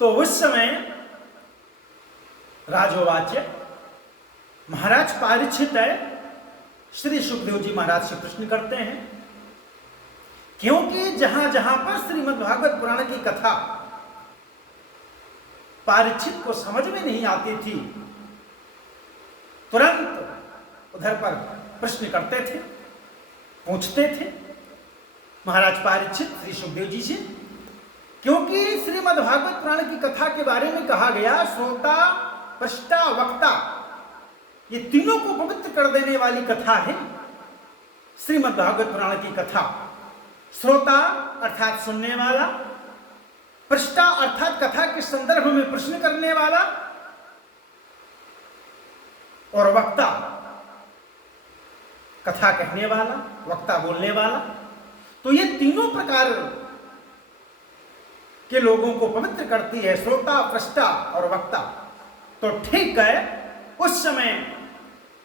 तो उस समय राजोवाच, महाराज पारीक्षित श्री सुखदेव जी महाराज से प्रश्न करते हैं, क्योंकि जहां जहां पर श्रीमद् भागवत पुराण की कथा पारीक्षित को समझ में नहीं आती थी, तुरंत उधर पर प्रश्न करते थे, पूछते थे महाराज पारीक्षित श्री सुखदेव जी से, क्योंकि श्रीमद् भागवत पुराण की कथा के बारे में कहा गया श्रोता प्रष्टा वक्ता, ये तीनों को पवित्र कर देने वाली कथा है श्रीमद् भागवत पुराण की कथा। श्रोता अर्थात सुनने वाला, प्रष्टा अर्थात कथा के संदर्भ में प्रश्न करने वाला, और वक्ता कथा कहने वाला, वक्ता बोलने वाला। तो ये तीनों प्रकार के लोगों को पवित्र करती है, श्रोता प्रष्टा और वक्ता। तो ठीक है, उस समय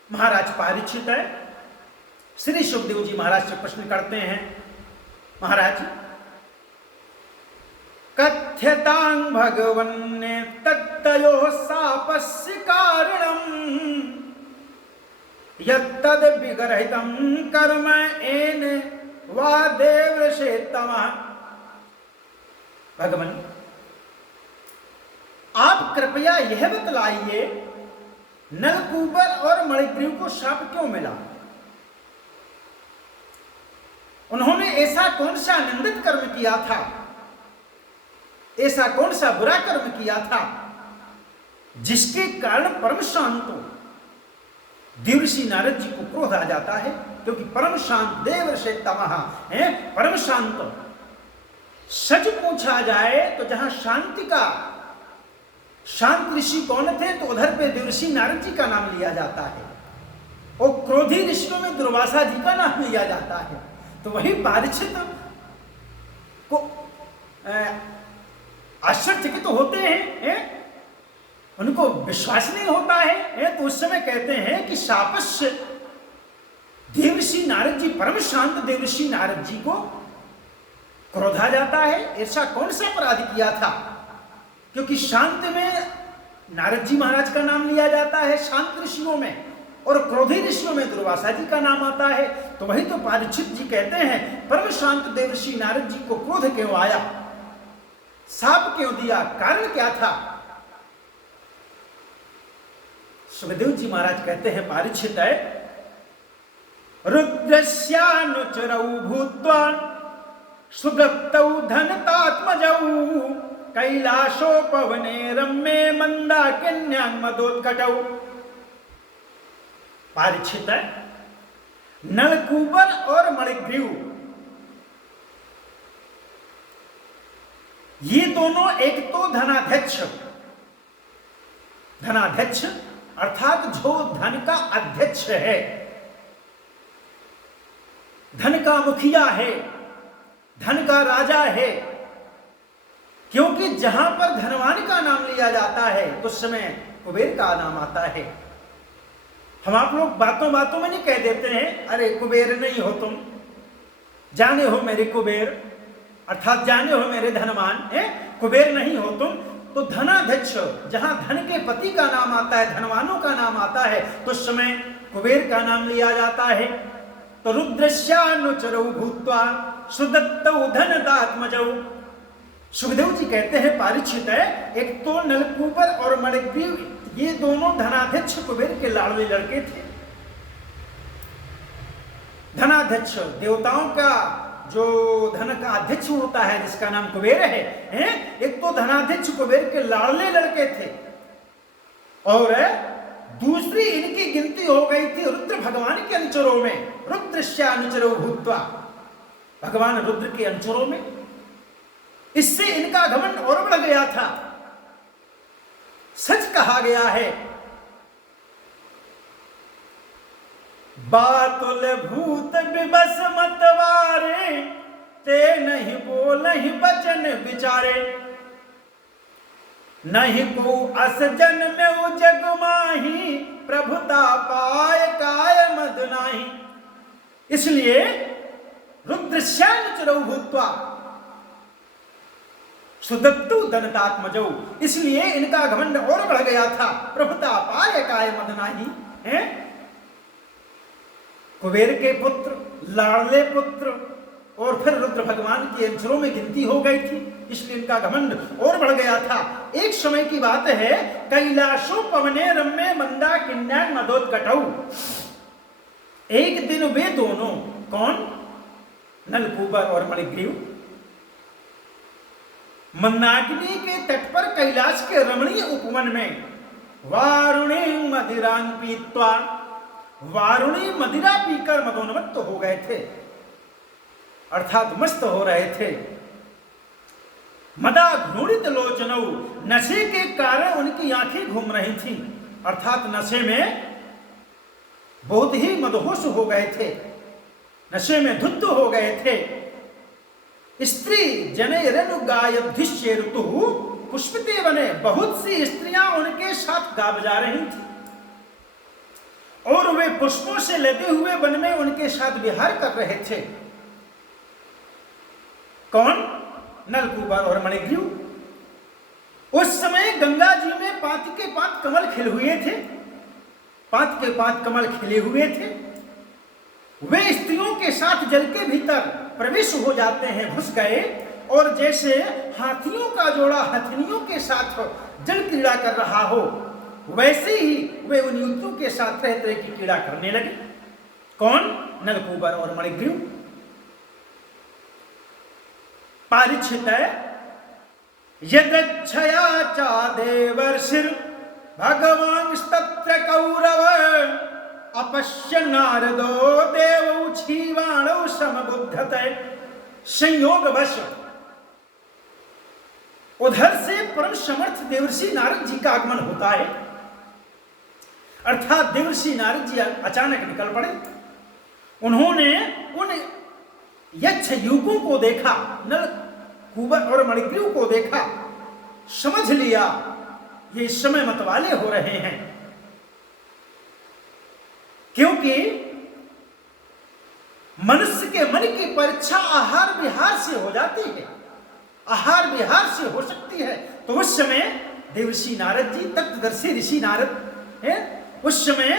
महाराज पारीक्षित श्री सुखदेव जी महाराज से प्रश्न करते हैं, महाराज कथ्यतां भगवन्ने तत्तयोः शापस्य कारणम् यत्तद् विगरहितं कर्म येन वा देवऋषेत्तमः। भगवान, आप कृपया यह बतलाइए, नलकूबर और मणिग्रीव को शाप क्यों मिला? उन्होंने ऐसा कौन सा निंदित कर्म किया था, ऐसा कौन सा बुरा कर्म किया था जिसके कारण परम शांत देवर्षि नारद जी को क्रोध आ जाता है? क्योंकि परम शांत देवर्षेत्तमः है, परम शांत। सच पूछा जाए तो जहां शांति का शांत ऋषि कौन थे, तो उधर पे देवर्षि नारद जी का नाम लिया जाता है, और क्रोधी ऋषियों में दुर्वासा जी का नाम लिया जाता है। तो वही पारीक्षित को आश्चर्यचकित तो होते हैं, उनको विश्वास नहीं होता है। तो उस समय कहते हैं कि शापस्य देवर्षि नारद जी, परम शांत देवर्षि नारद जी को क्रोध आ जाता है। ऐसा कौन सा अपराध किया था? क्योंकि शांत में नारद जी महाराज का नाम लिया जाता है शांत ऋषियों में, और क्रोधी ऋषियों में दुर्वासा जी का नाम आता है। तो वही तो पारीक्षित जी कहते हैं, परम शांत देवर्षि नारद जी को क्रोध क्यों आया, शाप क्यों दिया, कारण क्या था? सुखदेव जी महाराज कहते हैं, पारीक्षित रुद्रस्यानुचरौ भूत्वा सुव्रतौ धनतात्मजौ कैलाशोपवने रम्ये मंदाकिन्यां मदोत्कटौ। पारीक्षित नलकूबर और मणिग्रीव, ये दोनों एक तो धनाध्यक्ष अर्थात जो धन का अध्यक्ष है, धन का मुखिया है, धन का राजा है। क्योंकि जहां पर धनवान का नाम लिया जाता है तो उस समय कुबेर का नाम आता है। हम आप लोग बातों बातों में नहीं कह देते हैं, अरे कुबेर नहीं हो तुम, जाने हो मेरे कुबेर, अर्थात जाने हो मेरे धनवान, कुबेर नहीं हो तुम। तो धनाध्यक्ष, जहां धन के पति का नाम आता है, धनवानों का नाम आता है, तो उस समय कुबेर का नाम लिया जाता है। तो रुद्रस्यानुचरौ भूत्वा सुदत्तौ धनदात्मजौ। सुखदेव जी कहते हैं, पारीक्षित एक तो नलकूबर और मणिग्रीव, ये दोनों धनाध्यक्ष कुबेर के लाडले लड़के थे। धनाध्यक्ष देवताओं का जो धन का अध्यक्ष होता है, जिसका नाम कुबेर है, एक तो धनाध्यक्ष कुबेर के लाडले लड़के थे, और दूसरी इनकी गिनती हो गई थी रुद्र भगवान के अनुचरों में। रुद्रस्यानुचरौ भूत्वा, भगवान रुद्र के अनुचरों में। इससे इनका घमंड और बढ़ गया था। सच कहा गया है, बातुल भूत विबस मतवारे, ते नहीं बोलहि बचन विचारे, नहीं को अस जन्म्यौ जग माही, प्रभुता पाय काय मद नाही। इसलिए रुद्रस्यानुचरौ भूत्वा, सुदत्तु दनतात्मजौ, इसलिए इनका घमंड और बढ़ गया था। प्रभुता पाय काय मद नाही, हैं? कुबेर के पुत्र, लाडले पुत्र, और फिर रुद्र भगवान के अंचलों में गिनती हो गई थी, इसलिए इनका घमंड और बढ़ गया था। एक समय की बात है, कैलाशो पवने रम्य मंदा किन्या मदोत्कटौ। एक दिन वे दोनों, कौन? नलकूबर और मणिग्रीव, मंदाकिनी के तट पर कैलाश के रमणीय उपवन में वारुणी मदिरां पीत्वा, वारुणी मदिरा पीकर मदोन्मत्त हो गए थे, अर्थात मस्त हो रहे थे। मदा घृणित लोचनौ, नशे के कारण उनकी आंखें घूम रही थीं, अर्थात नशे में बहुत ही मदहोश हो गए थे, नशे में धुत हो गए थे। स्त्री जनैरनुगायधिष्ये ऋतु पुष्पिते वने, बहुत सी स्त्रियां उनके साथ गा बजा रही थी और वे पुष्पों से लदे हुए वन में उनके साथ विहार कर रहे थे। कौन? नलकूबर और मणिग्रीव। उस समय गंगा जी में पात के पात कमल खिले हुए थे, पात के पात कमल खिले हुए थे। वे स्त्रियों के साथ जल के भीतर प्रवेश हो जाते हैं, घुस गए, और जैसे हाथियों का जोड़ा हथनियों के साथ जल क्रीड़ा कर रहा हो, वैसे ही वे उन युवतियों के साथ तरह तरह की क्रीड़ा करने लगे। कौन? नलकूबर और मणिग्रीव। पारिच्छित यदच्छया चा देवर्षिर भगवांस्तत्र कौरव अपश्य नारदो देवौ क्षीवाणौ समबुद्धते। संयोगवश उधर से परम समर्थ देवर्षि नारद जी का आगमन होता है, अर्थात देवर्षि नारद जी अचानक निकल पड़े। उन्होंने उन यक्ष युगों को देखा, नलकूबर और मणिग्रीव को देखा, समझ लिया ये इस समय मतवाले हो रहे हैं, क्योंकि मनुष्य के मन की परीक्षा आहार विहार से हो जाती है, आहार विहार से हो सकती है। तो उस समय देवर्षि नारद जी, तत्वदर्शी ऋषि नारद है, उस समय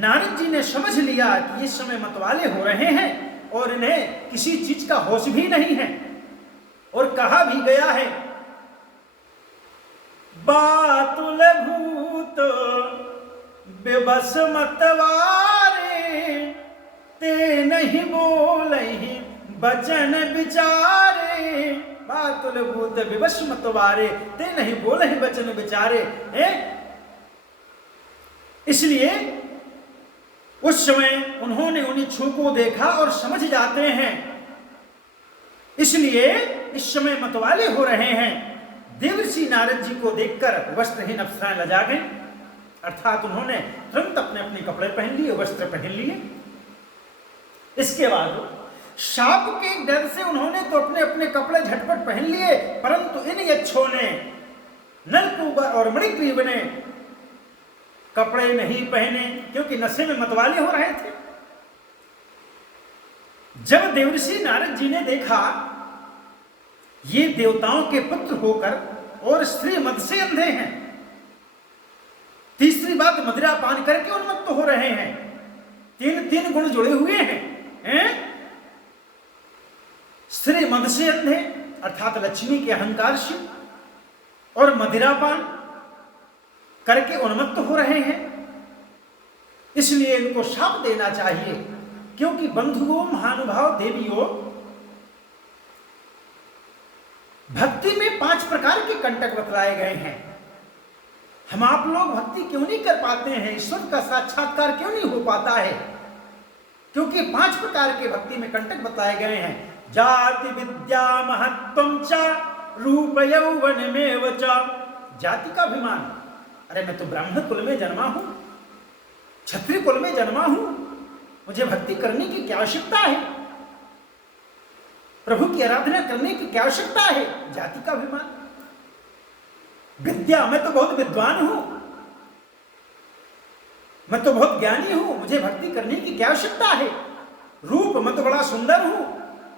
नारद जी ने समझ लिया कि ये समय मतवाले हो रहे हैं और इन्हें किसी चीज का होश भी नहीं है। और कहा भी गया है, बातुल भूत बेबस मतवारे, ते नहीं बोलहि बचन विचारे। बातुल भूत बेबस मतवारे, ते नहीं बोलहि बचन विचारे। इसलिए उस समय उन्होंने उन इच्छुओं को देखा और समझ जाते हैं, इसलिए इस समय मतवाले हो रहे हैं। देवर्षि नारद जी को देखकर वस्त्रहीन अप्सराएं लजा गई, अर्थात उन्होंने तुरंत अपने अपने कपड़े पहन लिए, वस्त्र पहन लिए। इसके बाद शाप के डर से उन्होंने तो अपने अपने कपड़े झटपट पहन लिए, परंतु इन यक्षों ने, नलकूबर और मणिग्रीव ने कपड़े नहीं पहने, क्योंकि नशे में मतवाले हो रहे थे। जब देवर्षि नारद जी ने देखा ये देवताओं के पुत्र होकर और स्त्री मद से अंधे हैं, तीसरी बात मदिरा पान करके उन्मत्त हो रहे हैं, तीन तीन गुण जुड़े हुए हैं? स्त्री मद से अंधे अर्थात लक्ष्मी के अहंकार से, और मदिरा पान करके उन्मत्त हो रहे हैं, इसलिए इनको शाप देना चाहिए। क्योंकि बंधुओं, महानुभाव, देवियों, भक्ति में 5 प्रकार के कंटक बतलाए गए हैं। हम आप लोग भक्ति क्यों नहीं कर पाते हैं, ईश्वर का साक्षात्कार क्यों नहीं हो पाता है? क्योंकि 5 प्रकार के भक्ति में कंटक बताए गए हैं। जाति विद्या महत्वम च रूप यौवन में च। जाति का अभिमान, अरे मैं तो ब्राह्मण कुल में जन्मा हूं, क्षत्रिय कुल में जन्मा हूं, मुझे भक्ति करने की क्या आवश्यकता है, प्रभु की आराधना करने की क्या आवश्यकता है? जाति का अभिमान। विद्या, मैं तो बहुत विद्वान हूं, मैं तो बहुत ज्ञानी हूं, मुझे भक्ति करने की क्या आवश्यकता है? रूप, मैं तो बड़ा सुंदर हूं,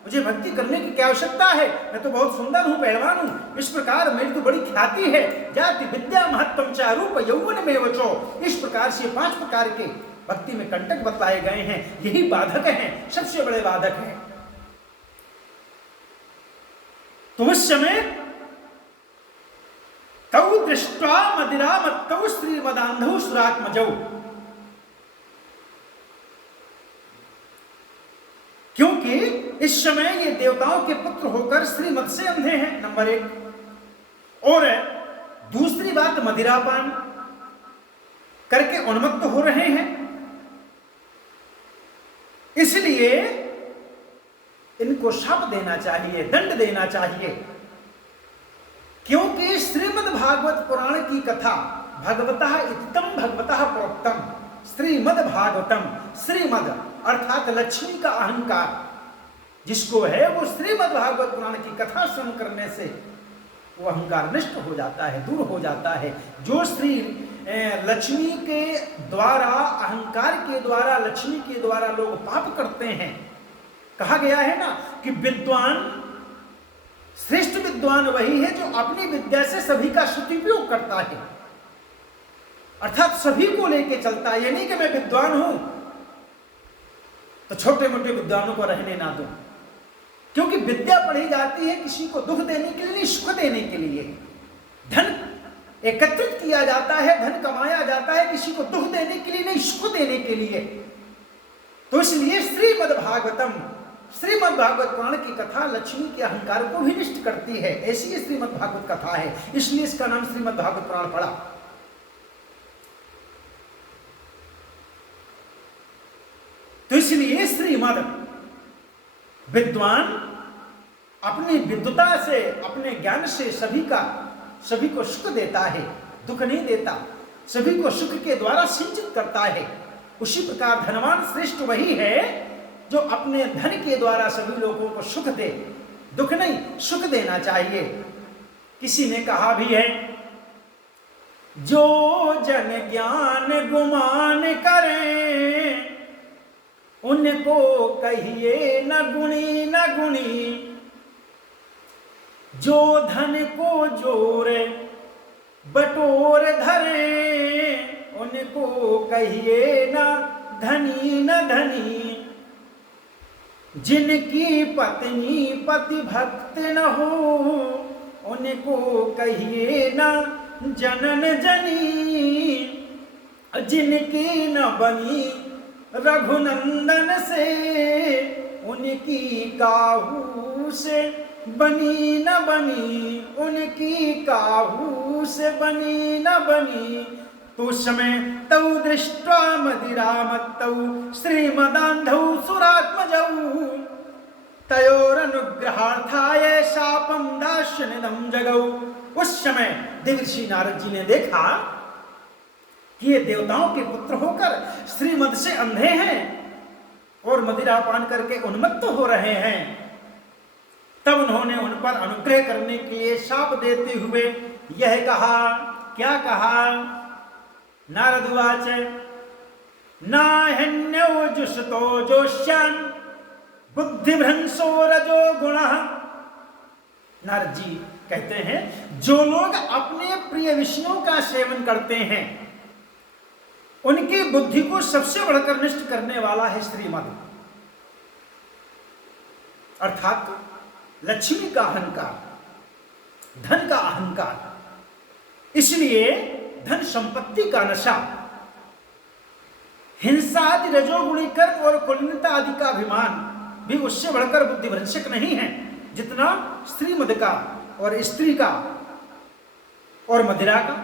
मुझे भक्ति करने की क्या आवश्यकता है, मैं तो बहुत सुंदर हूं, पहलवान हूं, इस प्रकार मेरी तो बड़ी ख्याति है। जाति विद्या महत्तम च रूप यौवन में वचो, इस प्रकार से 5 प्रकार के भक्ति में कंटक बतलाए गए हैं। यही बाधक हैं, सबसे बड़े बाधक हैं। तो उस समय तौ दृष्ट्वा मदिरा मत्तौ श्रीमदान्धौ सुरात्मजौ, क्योंकि इस समय ये देवताओं के पुत्र होकर श्रीमद से अंधे हैं, नंबर 1। और दूसरी बात, मदिरापान करके उन्मत्त हो रहे हैं, इसलिए इनको शाप देना चाहिए, दंड देना चाहिए। क्योंकि श्रीमद् भागवत पुराण की कथा भगवतः इत्तम भगवतः प्रोक्तम, श्रीमद् भागवतम, श्रीमद् अर्थात लक्ष्मी का अहंकार जिसको है, वो श्रीमद् भागवत पुराण की कथा श्रवण करने से वो अहंकार नष्ट हो जाता है, दूर हो जाता है। जो श्री लक्ष्मी के द्वारा, अहंकार के द्वारा, लक्ष्मी के द्वारा लोग पाप करते हैं, कहा गया है ना कि विद्वान, श्रेष्ठ विद्वान वही है जो अपनी विद्या से सभी का सदुपयोग करता है, अर्थात सभी को लेके चलता है। ये नहीं कि मैं विद्वान हूं तो छोटे मोटे विद्वानों को रहने ना दो, क्योंकि विद्या पढ़ी जाती है किसी को दुख देने के लिए, सुख देने के लिए। धन एकत्रित किया जाता है, धन कमाया जाता है किसी को दुख देने के लिए नहीं, सुख देने के लिए। तो इसलिए श्रीमद् भागवतम, श्रीमद् भागवत पुराण की कथा लक्ष्मी के अहंकार को भी नष्ट करती है, ऐसी श्रीमद् भागवत कथा है, इसलिए इसका नाम श्रीमद् भागवत पुराण पड़ा। तो इसलिए श्रीमद्, विद्वान अपनी विद्वता से, अपने ज्ञान से सभी को सुख देता है, दुख नहीं देता, सभी को सुख के द्वारा सिंचित करता है। उसी प्रकार धनवान श्रेष्ठ वही है जो अपने धन के द्वारा सभी लोगों को सुख दे, दुख नहीं, सुख देना चाहिए। किसी ने कहा भी है, जो जन ज्ञान गुमान करें उनको कहिए न गुणी न गुणी, जो धन को जोरे बटोर धरे उनको कहिए न धनी न धनी, जिनकी पत्नी पति भक्त न हो उनको कहिए न जनन जनी, जिनकी न बनी रघुनंदन से उनकी काहू से बनी न बनी, उनकी काहू से बनी न बनी। तो समय तौ दृष्ट्वा मदिरामत्तौ श्रीमदान्धौ सुरात्मजौ, तयोरनुग्रहार्थाय शापं दास्यनिधं जगौ। उस समय देवर्षि नारद जी ने देखा कि ये देवताओं के पुत्र होकर श्रीमद से अंधे हैं और मदिरा पान करके उन्मत्त हो रहे हैं। तब उन्होंने उन पर अनुग्रह करने के लिए शाप देते हुए यह कहा, क्या कहा? नारद उवाच नाहन्यो जुषतो जोष्यान् बुद्धिभ्रंशो रजो गुणः। नारद जी कहते हैं, जो लोग अपने प्रिय विषयों का सेवन करते हैं उनकी बुद्धि को सबसे बढ़कर नष्ट करने वाला है श्रीमद, अर्थात लक्ष्मी का अहंकार, धन का अहंकार। इसलिए धन संपत्ति का नशा, हिंसा आदि रजोगुणी कर्म और कुलीनता आदि का अभिमान भी उससे बढ़कर बुद्धिभ्रंशक नहीं है जितना श्रीमद का और स्त्री का और मदिरा का।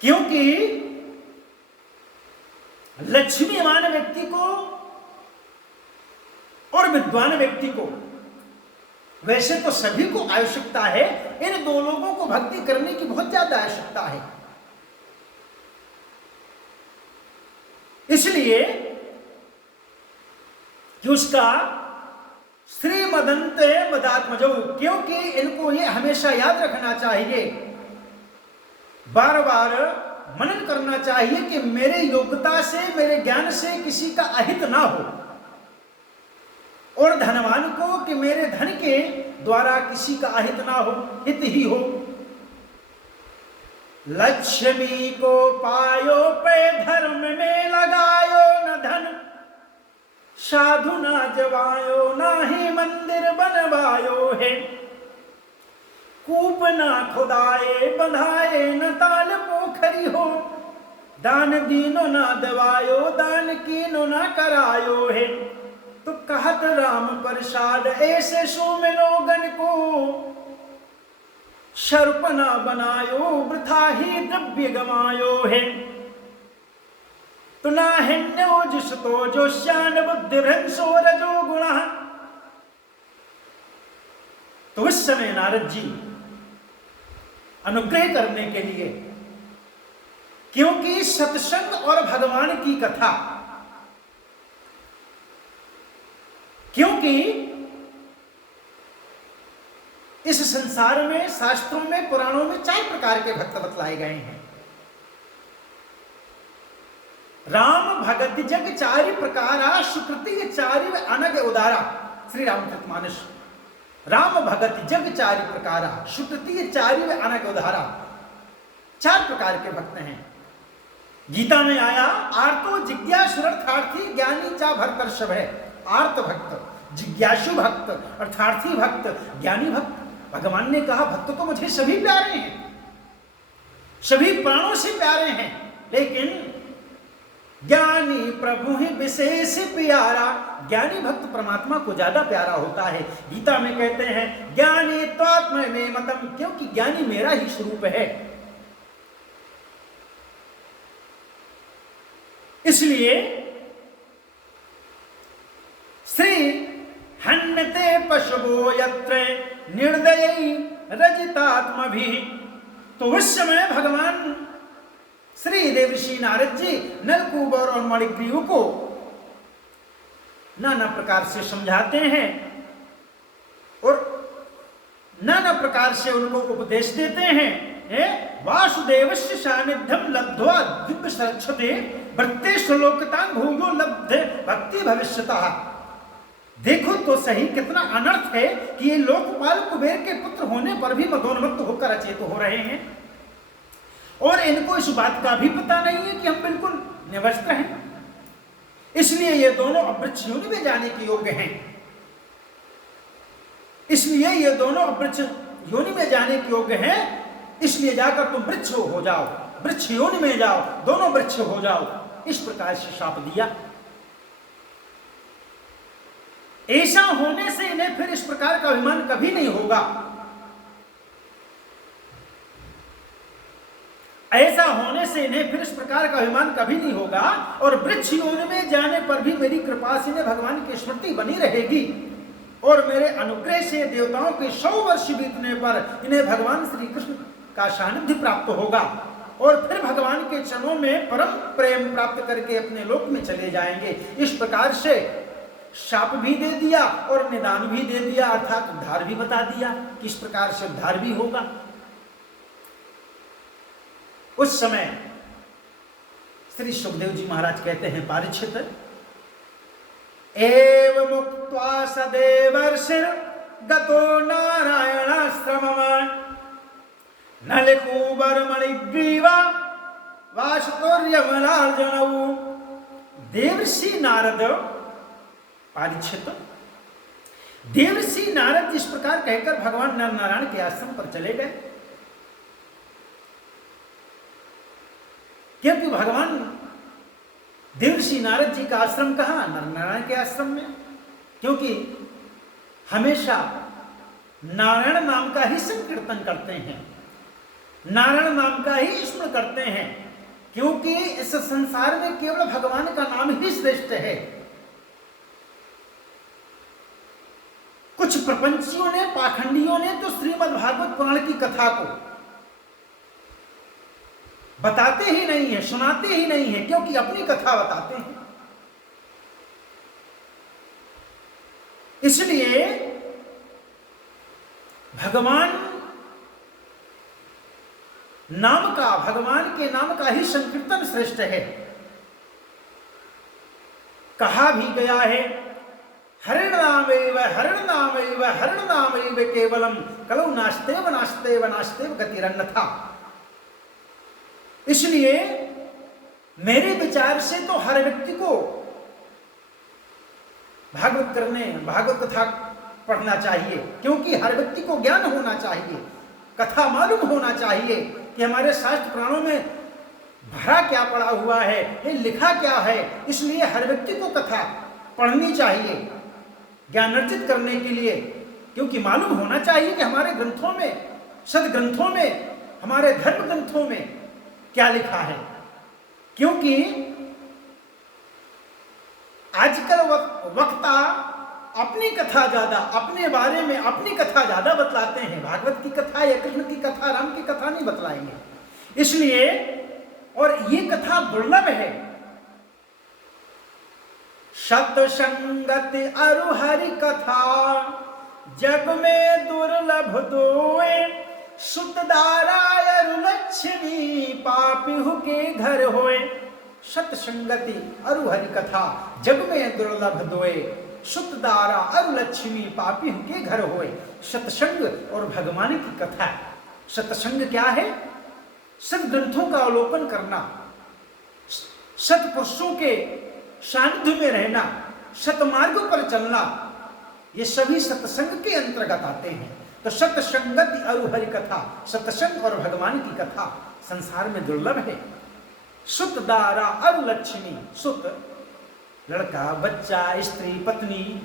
क्योंकि लक्ष्मीवान व्यक्ति को और विद्वान व्यक्ति को, वैसे तो सभी को आवश्यकता है, इन दो लोगों को भक्ति करने की बहुत ज्यादा आवश्यकता है। इसलिए कि उसका श्रीमदन्ते मदात्मजौ, क्योंकि इनको ये हमेशा याद रखना चाहिए, बार बार मनन करना चाहिए कि मेरे योग्यता से, मेरे ज्ञान से किसी का अहित ना हो और धनवान को कि मेरे धन के द्वारा किसी का अहित ना हो, हित ही हो। लक्ष्मी को पायो पे धर्म में लगायो न धन, साधु ना जवायो ना ही मंदिर बनवायो है। कूप ना खुदाए बंधाए न ताल पोखरी हो, दान दीनो ना दवायो दान कीनो ना करायो है। तो कहत राम प्रसाद ऐसे सोमनोगन को, सर्प ना बनायो वृथा ही द्रव्य गमायो है। तो ना हिन्यो जिसतो जो श्यान बुद्धि भ्रंशो रजो गुणा। तो उस समय नारद जी अनुग्रह करने के लिए, क्योंकि सत्संग और भगवान की कथा, क्योंकि इस संसार में शास्त्रों में पुराणों में 4 प्रकार के भक्त बतलाए गए हैं। राम भगत जग 4 प्रकारा, सुकृति 4 अनग उदारा। श्री रामचरितमानस। राम भगत जग 4 प्रकारा, सुकृति 4 अनग उदारा। 4 प्रकार के भक्त हैं। गीता में आया आर्तो जिज्ञासुरर्थार्थी ज्ञानी चा भरतर्षभ है। आर्त भक्त, जिज्ञासु भक्त, अर्थार्थी भक्त, ज्ञानी भक्त। भगवान ने कहा भक्त तो मुझे सभी प्यारे हैं, सभी प्राणों से प्यारे हैं, लेकिन ज्ञानी प्रभु ही विशेष प्यारा। ज्ञानी भक्त परमात्मा को ज्यादा प्यारा होता है। गीता में कहते हैं ज्ञानी त्वात्म में मतम, क्योंकि ज्ञानी मेरा ही स्वरूप है। इसलिए श्री हन्नते पशुवो यत्र निर्दयी रजितात्म भी। तो उस समय भगवान श्री देवर्षि नारद जी नलकूबर और मणिग्रीव को नाना प्रकार से समझाते हैं और नाना प्रकार से उनको उपदेश देते हैं। वासुदेवस्य सानिध्यम लब्ध्वा दिव्य सरक्षते वृत्ते श्लोकतान भूयो लब्धे भक्ति भविष्यतः। देखो तो सही कितना अनर्थ है कि ये लोकपाल कुबेर के पुत्र होने पर भी मदोन्मत्त होकर अचेत हो रहे हैं, और इनको इस बात का भी पता नहीं है कि हम बिल्कुल निवस्त्र हैं। इसलिए ये दोनों अवृक्ष योनि में जाने के योग्य हैं। इसलिए ये दोनों अवृक्ष योनि में जाने के योग्य हैं। इसलिए जाकर तुम वृक्ष हो जाओ, वृक्ष योनि में जाओ, दोनों वृक्ष हो जाओ। इस प्रकार से शाप दिया। ऐसा होने से इन्हें फिर इस प्रकार का अभिमान कभी नहीं होगा। ऐसा होने से इन्हें फिर इस प्रकार का अभिमान कभी नहीं होगा, और वृक्ष योनि में जाने पर भी मेरी कृपा से इन्हें भगवान की स्मृति बनी रहेगी, और मेरे अनुग्रह से देवताओं के 100 वर्ष बीतने पर इन्हें भगवान श्री कृष्ण का सानिध्य प्राप्त होगा, और फिर भगवान के चरणों में परम प्रेम प्राप्त करके अपने लोक में चले जाएंगे। इस प्रकार से शाप भी दे दिया और निदान भी दे दिया, अर्थात उद्धार भी बता दिया किस प्रकार से उद्धार भी होगा। उस समय श्री सुखदेव जी महाराज कहते हैं पारीक्षित, एव मुक्त्वा सदेवर्षिर गतो नारायणाश्रमम् नलकूबर मणिग्रीवा वासुतोर्यमलार्जुनौ। देवर्षि नारद, पारीक्षित, देवर्षि नारद इस प्रकार कहकर भगवान नर नारायण के आश्रम पर चले गए, क्योंकि भगवान देवर्षि नारद जी का आश्रम कहाँ? नर नारायण के आश्रम में, क्योंकि हमेशा नारायण नाम का ही संकीर्तन करते हैं, नारायण नाम का ही स्मरण करते हैं, क्योंकि इस संसार में केवल भगवान का नाम ही श्रेष्ठ है। कुछ प्रपंचियों ने, पाखंडियों ने तो श्रीमद् भागवत पुराण की कथा को बताते ही नहीं है, सुनाते ही नहीं है, क्योंकि अपनी कथा बताते हैं। इसलिए भगवान नाम का, भगवान के नाम का ही संकीर्तन श्रेष्ठ है। कहा भी गया है, हरिणामेव हरिणामेव हरिणामेव केवलम कलौ नास्तेव नास्तेव नास्तेव गतिरन्यथा। इसलिए मेरे विचार से तो हर व्यक्ति को भागवत कथा पढ़ना चाहिए, क्योंकि हर व्यक्ति को ज्ञान होना चाहिए, कथा मालूम होना चाहिए कि हमारे शास्त्र पुराणों में भरा क्या पड़ा हुआ है, ये लिखा क्या है। इसलिए हर व्यक्ति को कथा पढ़नी चाहिए ज्ञान अर्जित करने के लिए, क्योंकि मालूम होना चाहिए कि हमारे ग्रंथों में, सदग्रंथों में, हमारे धर्म ग्रंथों में क्या लिखा है। क्योंकि आजकल वक्ता अपनी कथा ज्यादा, अपने बारे में अपनी कथा ज्यादा बतलाते हैं। भागवत की कथा या कृष्ण की कथा, राम की कथा नहीं बतलाएंगे। इसलिए और ये कथा दुर्लभ है। सतसंगति अरु हरि कथा जग में दुर्लभ दोए, सुतदाराय अरु लक्ष्मी पापी के घर होए। सतसंगति अरु हरि कथा जग में दुर्लभ दोए, सुतदारा अरु लक्ष्मी पापी के घर होए। सत्संग और भगवान की कथा। सत्संग क्या है? सदग्रंथों का अवलोकन करना, सत्पुरुषों के सानिध्य में रहना, सतमार्ग पर चलना, ये सभी सत्संग के अंतर्गत आते हैं। तो सत्संगति अरु हरि कथा, सत्संग और भगवान की कथा संसार में दुर्लभ है। सुत दारा अरु लक्ष्मी, सुत लड़का, बच्चा, स्त्री, पत्नी,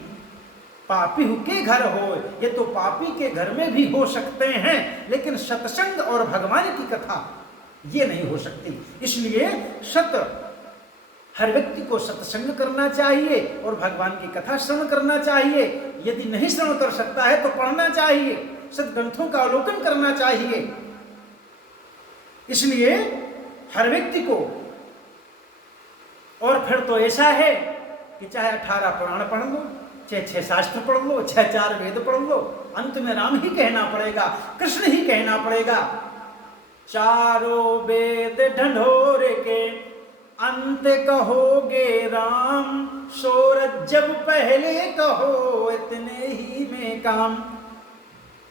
पापी के घर हो, ये तो पापी के घर में भी हो सकते हैं, लेकिन सत्संग और भगवान की कथा ये नहीं हो सकती। इसलिए हर व्यक्ति को सत्संग करना चाहिए और भगवान की कथा श्रवण करना चाहिए। यदि नहीं श्रवण कर सकता है तो पढ़ना चाहिए, सदग्रंथों का अवलोकन करना चाहिए। इसलिए हर व्यक्ति को, और फिर तो ऐसा है कि चाहे 18 पुराण पढ़ लो, चाहे 6 शास्त्र पढ़ लो, चाहे 4 वेद पढ़ लो, अंत में राम ही कहना पड़ेगा, कृष्ण ही कहना पड़ेगा। चारों वेद ढंढोरे के अंत कहोगे राम, सूरज जब पहले कहो इतने ही में काम।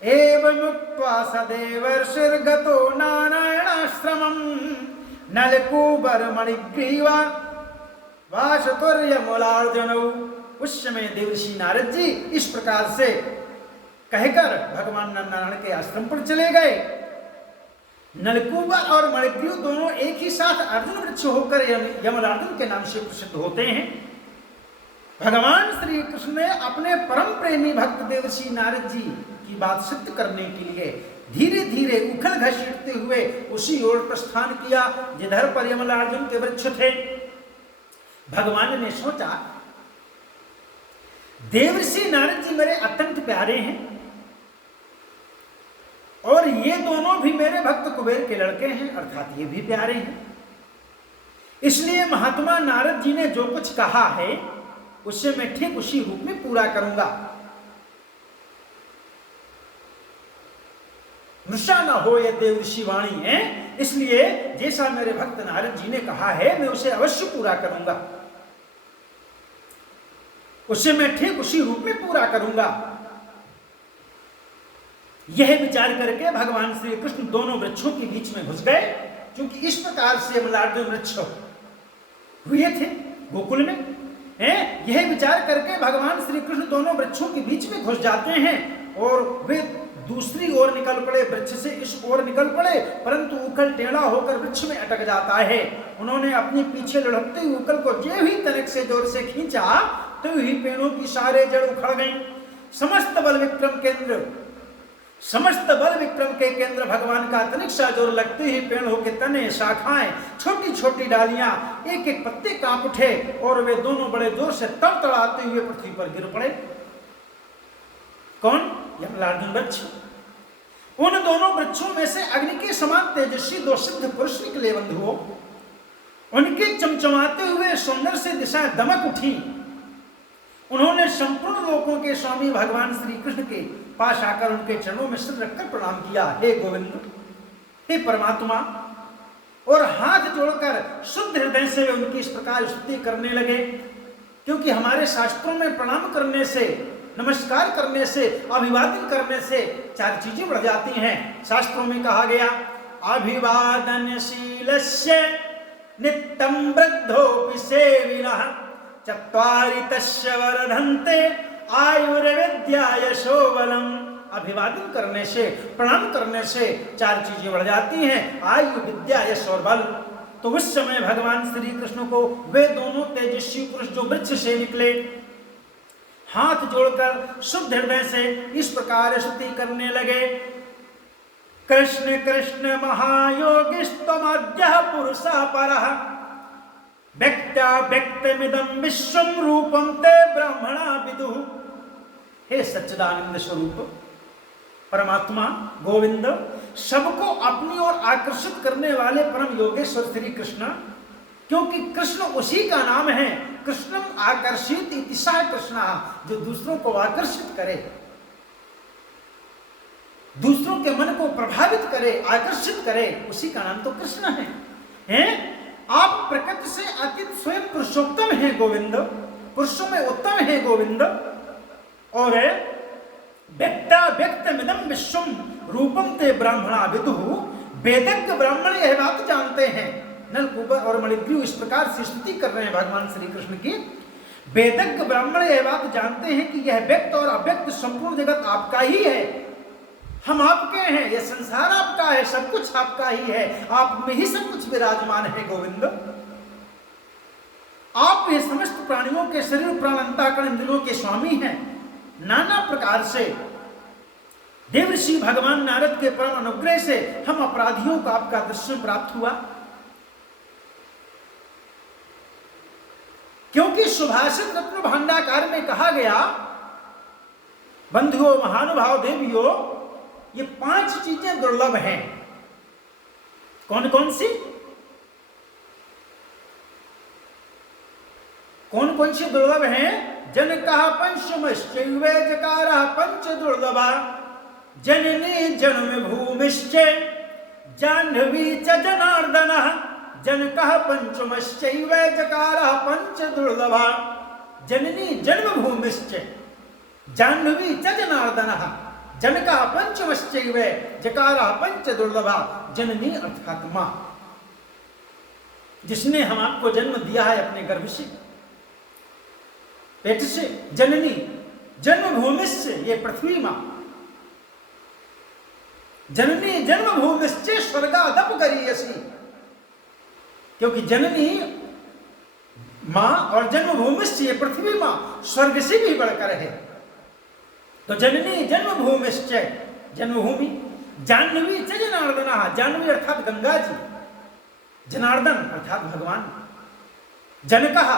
एवं मुक्त्वा सदेवर्षिर्गतो नारायणाश्रमम्, नलकूबर मणिग्रीवा वासुतुर्यमूलार्जुनौ। उस समय देवर्षि नारद जी इस प्रकार से कहकर भगवान नारायण के आश्रम पर चले गए। नलकूबर और मणिग्रीव दोनों एक ही साथ अर्जुन वृक्ष होकर यमलार्जुन के नाम से प्रसिद्ध होते हैं। भगवान श्री कृष्ण ने अपने परम प्रेमी भक्त देवर्षि नारद जी की बात सिद्ध करने के लिए धीरे धीरे उखल घसीटते हुए उसी ओर प्रस्थान किया जिधर पर यमलार्जुन के वृक्ष थे। भगवान ने सोचा, देवर्षि नारद जी मेरे अत्यंत प्यारे हैं और ये दोनों भी मेरे भक्त कुबेर के लड़के हैं, अर्थात ये भी प्यारे हैं। इसलिए महात्मा नारद जी ने जो कुछ कहा है उससे मैं ठीक उसी रूप में पूरा करूंगा। मृषा न हो यह देवर्षि वाणी है, इसलिए जैसा मेरे भक्त नारद जी ने कहा है मैं उसे अवश्य पूरा करूंगा, उसे मैं ठीक उसी रूप में पूरा करूंगा। यह विचार करके भगवान श्री कृष्ण दोनों वृक्षों के बीच में घुस गए, क्योंकि इस प्रकार से यमलार्जुन वृक्ष हुए थे गोकुल में। यह विचार करके भगवान श्री कृष्ण दोनों वृक्षों के बीच में घुस जाते हैं और वे दूसरी ओर निकल पड़े, वृक्ष से इस ओर निकल पड़े, परंतु उखल टेढ़ा होकर वृक्ष में अटक जाता है। उन्होंने अपने पीछे लुढ़कते हुए उखल को जे ही तनिक से जोर से खींचा तो ही पेड़ों की सारे जड़ उखड़ गई। समस्त बल विक्रम के केंद्र भगवान का तनिक सा जोर लगते ही पेड़ों के तने, शाखाएं, छोटी छोटी डालियां, एक एक पत्ते कांप उठे और वे दोनों बड़े जोर से तड़तड़ाते हुए पृथ्वी पर गिर पड़े। कौन? यमलार्जुन वृक्ष। उन दोनों वृक्षों में से अग्नि के समान तेजस्वी 2 सिद्ध पुरुष निकले बंधुओं। उनके चमचमाते हुए सौंदर्य से दिशाएं दमक उठी। उन्होंने संपूर्ण लोकों के स्वामी भगवान श्री कृष्ण के पास आकर उनके चरणों में सिर रखकर प्रणाम किया, हे गोविंद, हे परमात्मा, और हाथ जोड़कर शुद्ध हृदय से वे उनकी इस प्रकार स्तुति करने लगे। क्योंकि हमारे शास्त्रों में प्रणाम करने से, नमस्कार करने से, अभिवादन करने से 4 चीजें बढ़ जाती हैं। शास्त्रों में कहा गया अभिवादनशीलस्य नित्यं वृद्धोऽपि सेविनः चत्वारि तस्य वर्धन्ते आयुर्विद्या यशोबलम्। अभिवादन करने से, प्रणाम करने से 4 चीजें बढ़ जाती हैं, आयु, विद्या, यश और बल। तो उस समय भगवान श्री कृष्ण को वे दोनों तेजस्वी पुरुष जो वृक्ष से निकले, हाथ जोड़कर शुद्ध हृदय से इस प्रकार स्तुति करने लगे। कृष्ण कृष्ण महायोगिस्त्वमद्यः पुरुषः परः व्यक्त्या व्यक्तमिदं विश्वं रूपं ते ब्राह्मणा विदुः। हे सच्चिदानंद स्वरूप परमात्मा गोविंद, सबको अपनी ओर आकर्षित करने वाले परम योगेश्वर श्री कृष्ण, क्योंकि कृष्ण उसी का नाम है। कृष्णम आकर्षित इति सः कृष्णः, जो दूसरों को आकर्षित करे, दूसरों के मन को प्रभावित करे, आकर्षित करे, उसी का नाम तो कृष्ण है। हैं? आप प्रकृति से अतीत स्वयं पुरुषोत्तम हैं गोविंद, पुरुषों में उत्तम है गोविंद। और व्यक्ता व्यक्तमिदं विश्वम रूपम ते ब्राह्मणा विदुः, वेदज्ञ ब्राह्मण यह बात जानते हैं। नलकूबर और मणिग्रीव इस प्रकार से स्तुति कर रहे हैं भगवान श्री कृष्ण की। वेदज्ञ ब्राह्मण यह बात जानते हैं कि यह व्यक्त और अव्यक्त संपूर्ण जगत आपका ही है, हम आपके हैं, यह संसार आपका है, सब कुछ आपका ही है, आप में ही सब कुछ विराजमान है गोविंद। आप ये समस्त प्राणियों के शरीर प्राण अंतःकरण इंद्रियों के स्वामी हैं। नाना प्रकार से देवर्षि भगवान नारद के परम अनुग्रह से हम अपराधियों को आपका दर्शन प्राप्त हुआ, क्योंकि सुभाषित रत्न भांडाकार में कहा गया, बंधुओं, महानुभाव, देवियों, ये 5 चीजें दुर्लभ हैं। कौन कौन सी? कौन कौन सी दुर्लभ हैं? जनकः पंचमश्चैव जकारः पंच दुर्लभा, जननी जन्म भूमिश्च जाह्नवी च जनार्दनः। जनकः पंचमश्चैव जकारः पंच दुर्लभा, जननी जन्म भूमिश्च जाह्नवी च जनार्दनः। जनकः पंचमश्चैव जकारः पंच दुर्लभा, जननी अर्थात मां, जिसने हम आपको जन्म दिया है अपने गर्भ से, पेट से। जननी जन्मभूमि से, ये पृथ्वी मां। जननी जन्मभूमि से स्वर्गादप करियसी, क्योंकि जननी मां और जन्मभूमि से, ये पृथ्वी मां स्वर्ग से भी बढ़कर है। तो जननी जन्मभूमि से, जन्मभूमि। जाह्नवी च जनार्दनः, जाह्नवी अर्थात गंगा जी, जनार्दन अर्थात भगवान। जनकः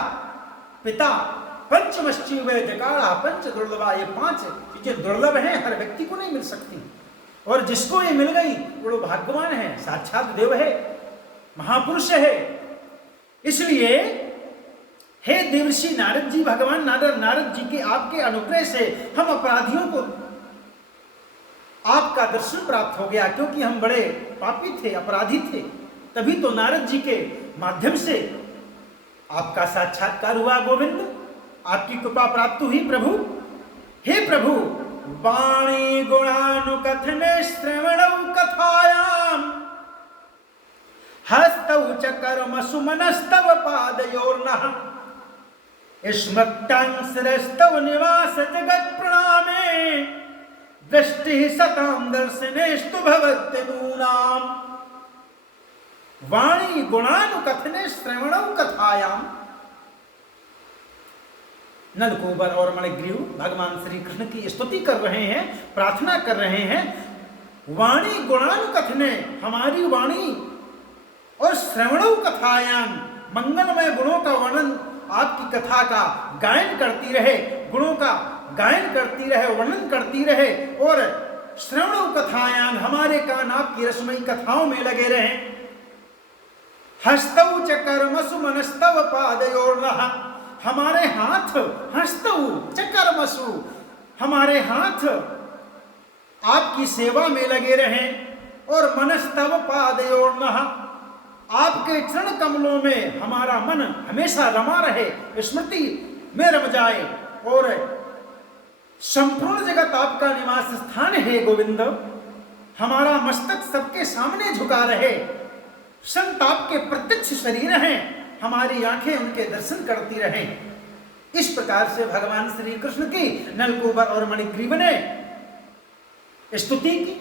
पिता, पंचमश्चैव जकारः पंच दुर्लभा, ये 5 चीजें दुर्लभ हैं, हर व्यक्ति को नहीं मिल सकती, और जिसको ये मिल गई वो भाग्यवान है, साक्षात देव है, महापुरुष है। इसलिए हे देवर्षि नारद जी, भगवान नारद जी के आपके अनुग्रह से हम अपराधियों को आपका दर्शन प्राप्त हो गया, क्योंकि हम बड़े पापी थे, अपराधी थे, तभी तो नारद जी के माध्यम से आपका साक्षात्कार हुआ गोविंद, आपकी कृपा प्राप्त हुई प्रभु। हे प्रभु, वाणी गुणानुकथने श्रवणौ कथायाम हस्तौ च कर्मसु मनस्तव पादयोर्नः स्मृत्यांसरस्तव निवास जगत् प्रणामे दृष्टि सतां दर्शनेस्तु भवत्यनूनाम। वाणी गुणानुकथने श्रवणौ कथायाम। नलकूबर और मणिग्रीव भगवान श्री कृष्ण की स्तुति कर रहे हैं, प्रार्थना कर रहे हैं। वाणी गुणानुकथने, हमारी वाणी, और श्रवणौ कथायाम, मंगलमय गुणों का वर्णन, आपकी कथा का गायन करती रहे, गुणों का गायन करती रहे, वर्णन करती रहे, और श्रवणौ कथायाम, हमारे कान आपकी रसमयी कथाओं में लगे रहे। हस्तौ च कर्मसु मनस्तव पादयोर्नः, हमारे हाथ, हस्तौ च कर्मसु, हमारे हाथ आपकी सेवा में लगे रहें, और मनस्तव पादयोर्नः, आपके चरण कमलों में हमारा मन हमेशा रमा रहे, स्मृति में रम जाए और संपूर्ण जगत आपका निवास स्थान है गोविंद। हमारा मस्तक सबके सामने झुका रहे, संत आपके प्रत्यक्ष शरीर हैं, हमारी आंखें उनके दर्शन करती रहें। इस प्रकार से भगवान श्री कृष्ण की नलकूबर और मणिग्रीव ने स्तुति की,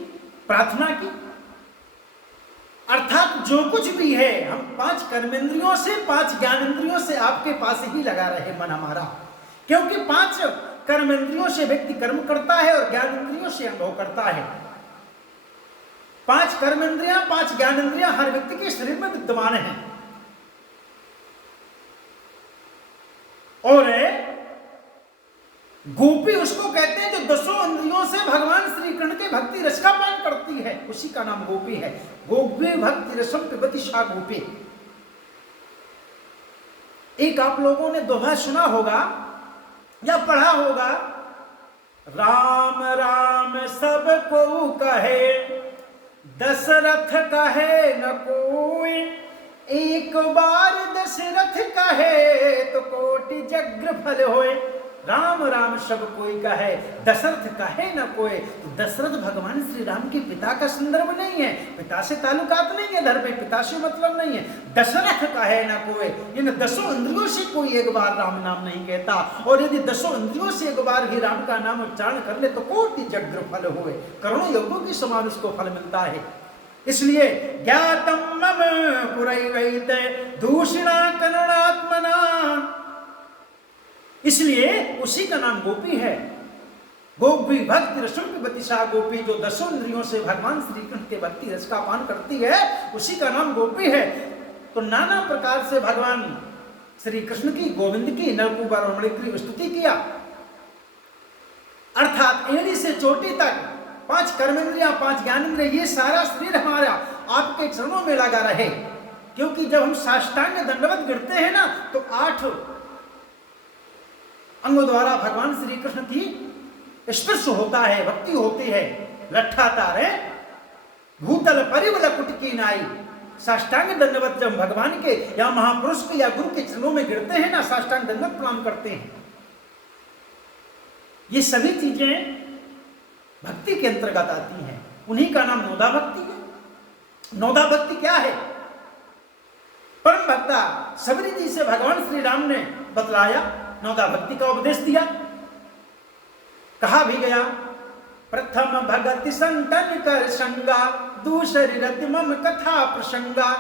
प्रार्थना की। अर्थात जो कुछ भी है हम 5 कर्मेंद्रियों से 5 ज्ञानेंद्रियों से आपके पास ही लगा रहे मन हमारा, क्योंकि 5 कर्मेंद्रियों से व्यक्ति कर्म करता है और ज्ञानेंद्रियों से अनुभव करता है। 5 कर्मेंद्रियां 5 ज्ञानेंद्रियां हर व्यक्ति के शरीर में विद्यमान है। और गोपी उसको कहते हैं जो 10 इंद्रियों से भगवान श्री कृष्ण के भक्ति रस का पान करती है, उसी का नाम गोपी है। गोपी भक्ति रसम पिबति सा गोपी। एक आप लोगों ने दोहा सुना होगा या पढ़ा होगा, राम राम सब को कहे दशरथ कहे न कोई, एक बार दशरथ कहे तो कोटि जग्र फल होए। राम राम सब कोई कहे दशरथ कहे न कोई। तो दशरथ भगवान श्री राम के पिता का संदर्भ नहीं है, पिता से ताल्लुकात नहीं है, धर्म में पिता से मतलब नहीं है। दशरथ कहे न कोई, इन 10 इंद्रियों से कोई एक बार राम नाम नहीं कहता, और यदि 10 इंद्रियों से एक बार भी राम का नाम उच्चारण कर ले तो कोटि जग्र फल होए, करोड़ों योगों के समान उसको फल मिलता है। इसलिए ज्ञातम मम पुरैवैते दूषिणा करुणात्मना, इसलिए उसी का नाम गोपी है। गोपी भक्ति रसम पिबति सा गोपी, जो 10 इंद्रियों से भगवान श्री कृष्ण के भक्ति रस का पान करती है, उसी का नाम गोपी है। तो नाना प्रकार से भगवान श्री कृष्ण की, गोविंद की, नलकूबर और मणिग्रीव स्तुति किया। अर्थात एड़ी से चोटी तक 5 कर्मेंद्रियां 5 ज्ञानेंद्रिय, ये सारा शरीर हमारा आपके चरणों में लगा रहे। क्योंकि जब हम साष्टांग दंडवत गिरते हैं ना, तो 8 अंगों द्वारा भगवान श्री कृष्ण की स्पर्श होता है, भक्ति होती है। लट्ठा तारे भूतल परिमल कुटकी नाई, साष्टांग दंडवत जब भगवान के या महापुरुष के या गुरु के चरणों में गिरते हैं ना, साष्टांग दंडवत प्रणाम करते हैं। ये सभी चीजें भक्ति के अंतर्गत आती हैं, उन्हीं का नाम नौदा भक्ति है। नौदा भक्ति क्या है? परम भक्ता सबरी जी से भगवान श्री राम ने बतलाया, नौदा भक्ति का उपदेश दिया। कहा भी गया, प्रथम भगति संतन कर संगा, दूसरी रति मम कथा प्रसंगा,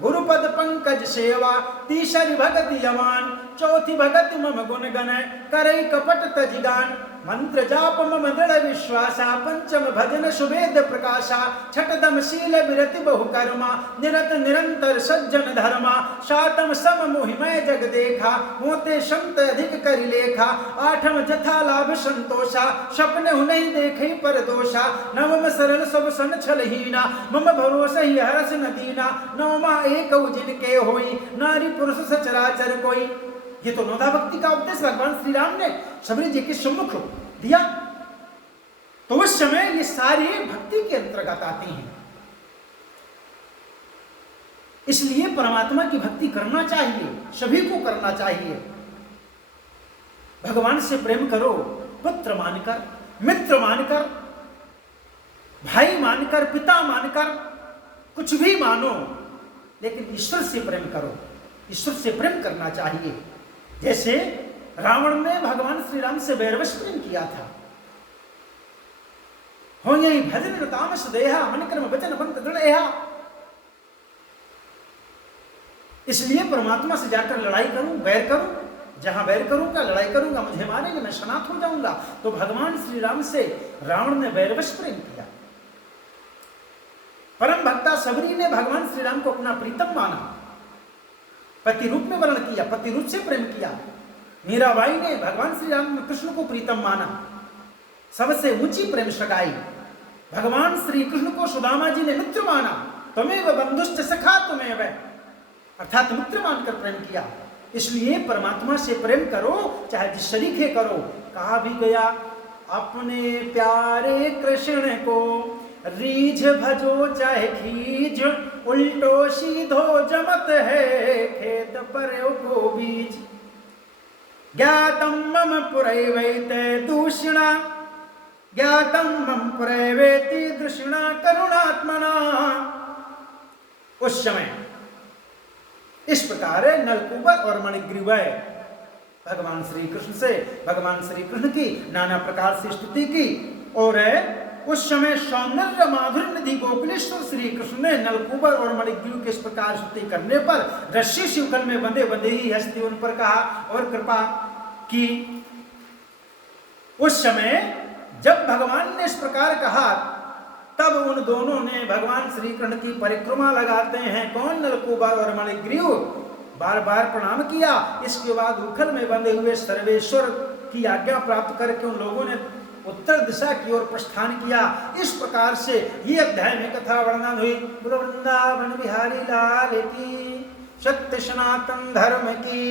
गुरुपद पंकज सेवा, तीसरी भगति यमान, चौथी भगति मम गुण गण, करई कपट तजिगान, मंत्र जाप मम दृढ़ विश्वासा, पंचम भजन सुवेद प्रकाशा, छठदम शील विरति बहु कर्मा, निरत निरंतर सज्जन धर्मा, सातम सम मोहिमय जग देखा, मोते संत अधिक करि लेखा, आठम जथा लाभ संतोषा, सपने नहीं देखे पर दोषा, नवम सरल सब सन छलहीना, मम भरोसा ही हरस न दीना, नवमा एक जिनके होई, नारी पुरुष सचराचर कोई। ये तो नौदा भक्ति का उपदेश भगवान श्री राम ने सबरी जी के सम्मुख दिया। तो उस समय ये सारी भक्ति के अंतर्गत आती हैं। इसलिए परमात्मा की भक्ति करना चाहिए, सभी को करना चाहिए। भगवान से प्रेम करो, पुत्र मानकर, मित्र मानकर, भाई मानकर, पिता मानकर, कुछ भी मानो, लेकिन ईश्वर से प्रेम करो। ईश्वर से प्रेम करना चाहिए। जैसे रावण ने भगवान श्री राम से वैरवश प्रेम किया था। हो यही भजन तामस देहा, मन कर्म वचन पंत दृढ़। इसलिए परमात्मा से जाकर लड़ाई करूं, वैर करूं, जहां वैर करूंगा, लड़ाई करूंगा, मुझे मारेंगे, मैं शनाथ हो जाऊंगा। तो भगवान श्री राम से रावण ने वैरवश प्रेम किया। परम भक्ता सबरी ने भगवान श्री राम को अपना प्रीतम माना, पति रूप में वर्ण किया, पति रूप से प्रेम किया। मीराबाई ने भगवान श्री राम कृष्ण को प्रीतम माना, सबसे ऊंची प्रेम सगाई। भगवान श्री कृष्ण को सुदामा जी ने मित्र माना, तुम्हें बंधुश्च सखा तुम्हें वह, अर्थात मित्र मानकर प्रेम किया। इसलिए परमात्मा से प्रेम करो, चाहे जिस शरीके करो। कहा भी गया, अपने प्यारे कृष्ण को रीझ भजो चाहे खीज, उल्टो सीधो जमत है खेत पर को बीज। ज्ञातं मम पुरैवैते दूषिणा ज्ञातं मम पुरैवेति दृषिणा करुणात्मना। उस समय इस प्रकार नलकूबर और मणिग्रीवय भगवान श्री कृष्ण से भगवान श्री कृष्ण की नाना प्रकार से स्तुति की। और उस समय सौंदर्य माधुर्य निधि गोकुलेश्वर श्री कृष्ण ने नलकूबर और मणिग्रीव के इस प्रकार स्तुति करने पर रस्सी शिवकल में बंधे बंधे ही हंसते उन पर कहा और कृपा की। उस समय जब भगवान ने इस प्रकार कहा तब उन दोनों ने भगवान श्री कृष्ण की परिक्रमा लगाते हैं कौन, नलकूबर और मणिग्रीव, बार बार प्रणाम किया। इसके बाद उखल में बंधे हुए सर्वेश्वर की आज्ञा प्राप्त करके उन लोगों ने उत्तर दिशा की ओर प्रस्थान किया। इस प्रकार से ये अध्याय में कथा वर्णन हुई। वृंदावन बिहारी लाल की, सत्य सनातन धर्म की।